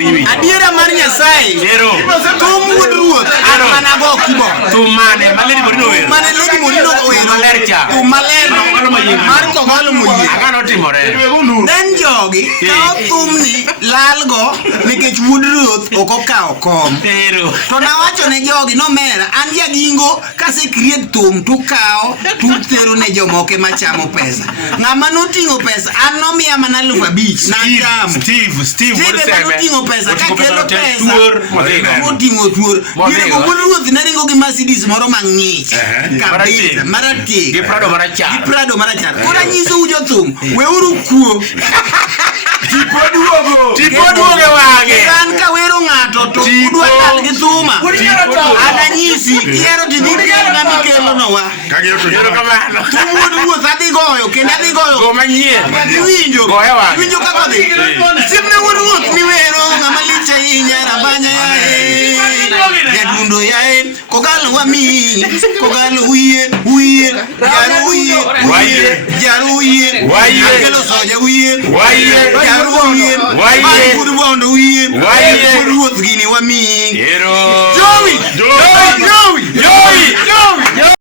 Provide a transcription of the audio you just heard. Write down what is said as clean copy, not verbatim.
piny. Adiera mar Nyasaye. Ero. Thum wuod ruoth. An mana go kibor. Thum mane ma Lady Morino wer. Mane Lady Morino owero. Maler cha. Thum maler. Mar kogalo moyie. Ang'ano timore. Den jogi kao thumni lalgo nikech wuod ruoth ok okawo kom. Ero. To nawacho ne jogi nomera an jagingo kase create thum tukao tutero ne jomoke machamo pesa. Ng'ama noting'o pesa an nomiya mana 5,000 na chamo. Steve noting'o pesa ka kelo pesa. Moting'o tuor. Modhigo. Wuod ruoth ne ringo gi Mercedes moro mang'ich. Kabisa marateng. Gi Prado marachar. Prado marachar. Kora nyiso ujo thum. Weuru kuo. Tipo duogo wang'e. An ka wero ng'ato to udwa dal gi thuma. Adanyisi kiero tidhi ng'ama kelo nowa. Ero kamano. Thum wuod ruoth adhi goyo kendo adhi goyo. Go manyien. Iwinjo. Goya wang'e. Iwinjo kaka dhi. Simne wuod ruoth ni wero ng'ama lich ahinya rabanya yae. Jadundo yae. Kogalo wami. Kogalo wiye. Jaru wiye. Jaru wiye. Akelo soja wiye. Jaru wiye. Wuod bondo wiye. Wuod ruoth gini wami. Ero. Joey.